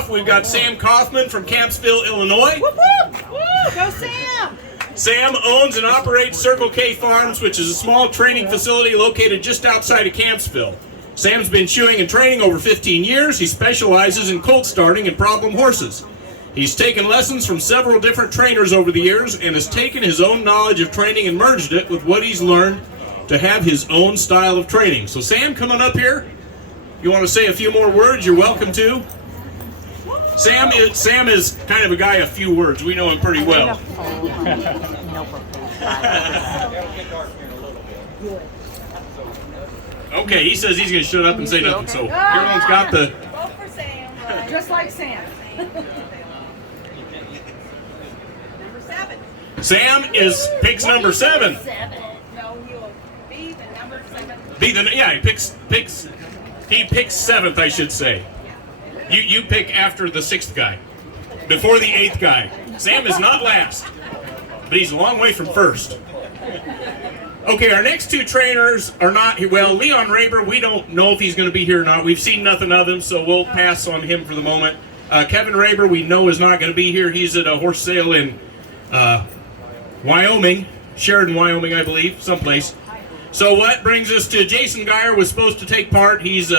off, we've got Sam Kaufman from Campsville, Illinois. Whoop, whoop. Woo, go Sam! Sam owns and operates Circle K Farms, which is a small training facility located just outside of Campsville. Sam's been shoeing and training over 15 years. He specializes in colt starting and problem horses. He's taken lessons from several different trainers over the years and has taken his own knowledge of training and merged it with what he's learned to have his own style of training. So Sam, come on up here. You want to say a few more words, you're welcome to. Sam is kind of a guy of few words. We know him pretty well. Okay, he says he's going to shut up and say nothing. So Carolyn's got the... Vote for Sam, right? Just like Sam. Number 7. Sam picks number 7. No, you'll be the number 7. He picks 7th, I should say. You pick after the 6th guy, before the 8th guy. Sam is not last, but he's a long way from first. Okay, our next 2 trainers are not here. Well, Leon Raber, we don't know if he's going to be here or not. We've seen nothing of him, so we'll pass on him for the moment. Kevin Raber, we know is not going to be here. He's at a horse sale in Wyoming, Sheridan, Wyoming, I believe, someplace. So what brings us to Jason Geyer was supposed to take part. He's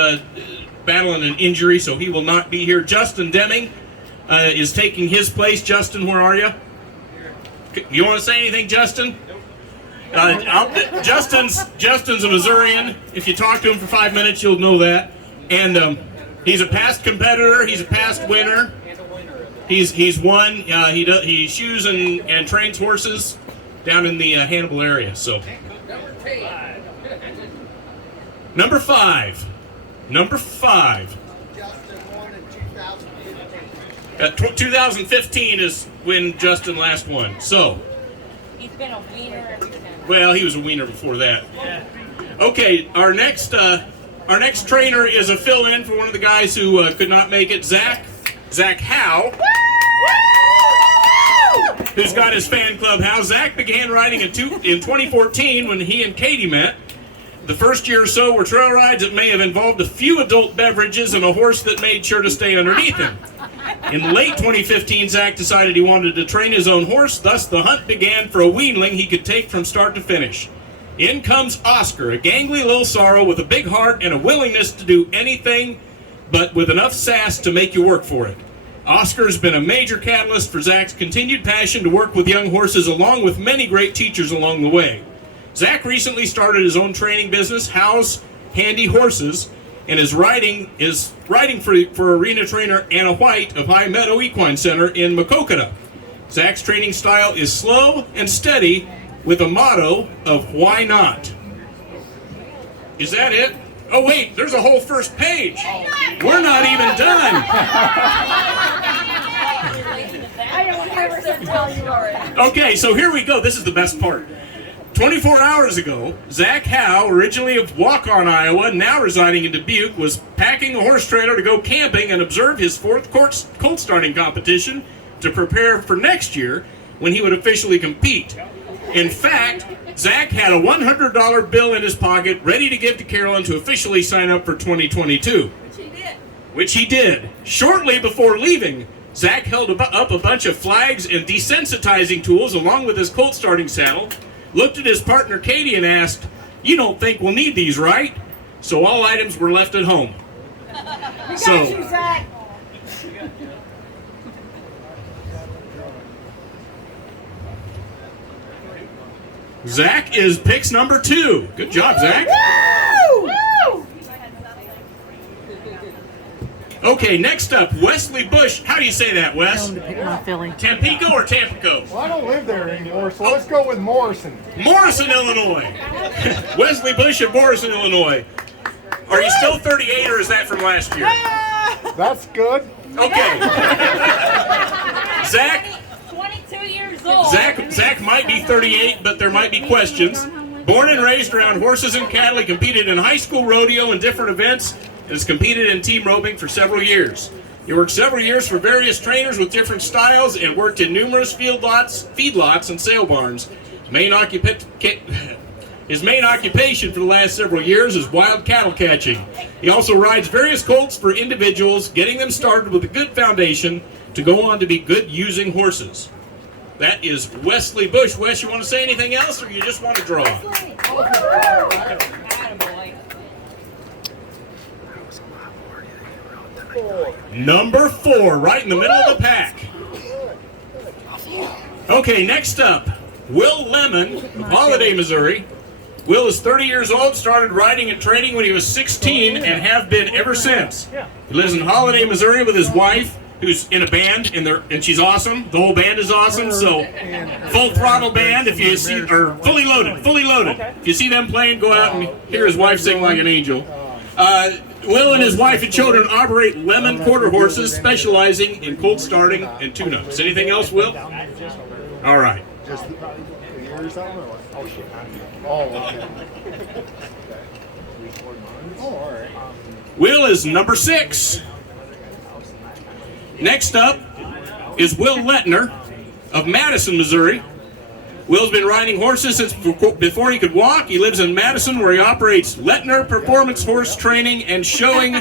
battling an injury, so he will not be here. Justin Deming is taking his place. Justin, where are you? You want to say anything, Justin? Justin's a Missourian. If you talk to him for 5 minutes, you'll know that. And he's a past competitor. He's a past winner. He's won. He shoes and trains horses down in the Hannibal area. So number 5. Number 5. Justin won in 2015. 2015 is when Justin last won. So He's been a wiener every time. well, he was a wiener before that. Okay, our next trainer is a fill-in for one of the guys who could not make it. Zach Howe, who's got his fan club. Howe. Zach began riding in 2014 when he and Katie met. The first year or so were trail rides that may have involved a few adult beverages and a horse that made sure to stay underneath him. In late 2015, Zach decided he wanted to train his own horse, thus the hunt began for a weanling he could take from start to finish. In comes Oscar, a gangly little sorrow with a big heart and a willingness to do anything, but with enough sass to make you work for it. Oscar has been a major catalyst for Zach's continued passion to work with young horses, along with many great teachers along the way. Zach recently started his own training business, Howe's Handy Horses, and is riding for arena trainer Anna White of High Meadow Equine Center in Makokata. Zach's training style is slow and steady with a motto of why not. Is that it? Oh wait, there's a whole first page. We're not even done. Okay, so here we go. This is the best part. 24 hours ago, Zach Howe, originally of Waukon, Iowa, now residing in Dubuque, was packing a horse trailer to go camping and observe his 4th colt starting competition to prepare for next year when he would officially compete. In fact, Zach had a $100 bill in his pocket ready to give to Carolyn to officially sign up for 2022. Which he did. Shortly before leaving, Zach held up a bunch of flags and desensitizing tools along with his colt starting saddle, looked at his partner Katie and asked, "You don't think we'll need these, right?" So all items were left at home. You, Zach. Zach is picks number 2. Good job, Zach. Woo! Woo! Okay, next up, Wesley Bush. How do you say that, Wes? Tampico or Tampico? Well, I don't live there anymore, so let's go with Morrison. Morrison, Illinois. Wesley Bush of Morrison, Illinois. Are you still 38 or is that from last year? That's good. Okay. Zach 22 years old. Zach might be 38, but there might be questions. Born and raised around horses and cattle, he competed in high school rodeo and different events, and has competed in team roping for several years. He worked several years for various trainers with different styles and worked in numerous feedlots, and sale barns. His main occupation for the last several years is wild cattle catching. He also rides various colts for individuals, getting them started with a good foundation to go on to be good using horses. That is Wesley Bush. Wes, you want to say anything else, or you just want to draw? Attaboy. Number 4, right in the middle of the pack. Okay, next up, Will Lemon of Holiday, Missouri. Will is 30 years old, started riding and training when he was 16 and have been ever since. He lives in Holiday, Missouri with his wife, who's in a band, and she's awesome. The whole band is awesome, so full throttle band if you see, or fully loaded. If you see them playing, go out and hear his wife sing like an angel. Will and his wife and children operate Lemon quarter horses, specializing in colt starting and tune-ups. Anything else, Will? All right. Just here's that one. Oh shit. Oh, okay. Oh, all right. Will is number 6. Next up is Will Leitner of Madison, Missouri. Will's been riding horses since before he could walk. He lives in Madison, where he operates Leitner Performance Horse Training and showing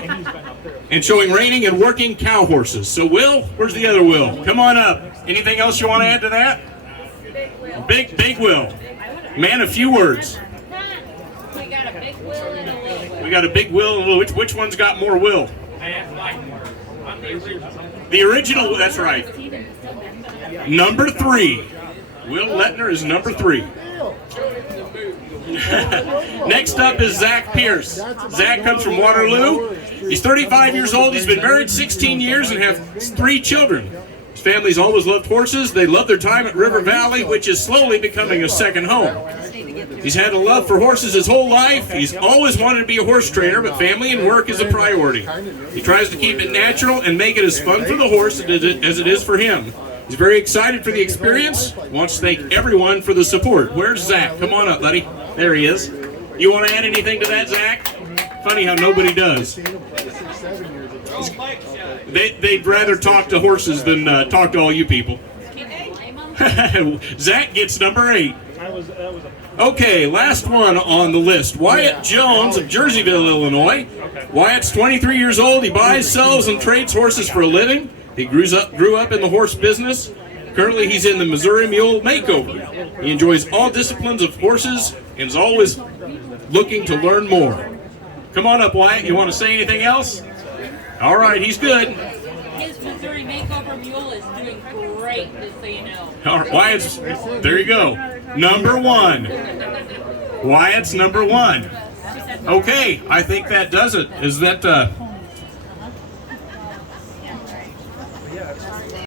reining and working cow horses. So Will, where's the other Will? Come on up. Anything else you want to add to that? Big Will. Man of few words. We got a big Will and a little Will. We got a big Will and a little. Which one's got more Will? The original, that's right. Number 3. Will Leitner is number 3. Next up is Zach Pierce. Zach comes from Waterloo. He's 35 years old. He's been married 16 years and have 3 children. His family's always loved horses. They love their time at River Valley, which is slowly becoming a second home. He's had a love for horses his whole life. He's always wanted to be a horse trainer, but family and work is a priority. He tries to keep it natural and make it as fun for the horse as it is for him. He's very excited for the experience. Wants to thank everyone for the support. Where's Zach? Come on up, buddy. There he is. You want to add anything to that, Zach? Funny how nobody does. They'd rather talk to horses than talk to all you people. Zach gets number 8. Okay, last one on the list. Wyatt Jones of Jerseyville, Illinois. Wyatt's 23 years old. He buys, sells, and trades horses for a living. He grew up in the horse business. Currently, he's in the Missouri Mule Makeover. He enjoys all disciplines of horses and is always looking to learn more. Come on up, Wyatt. You want to say anything else? All right, he's good. His Missouri Makeover Mule is doing great, just so you know. All right, Wyatt's, there you go. Number 1. Wyatt's number 1. Okay, I think that does it. Is that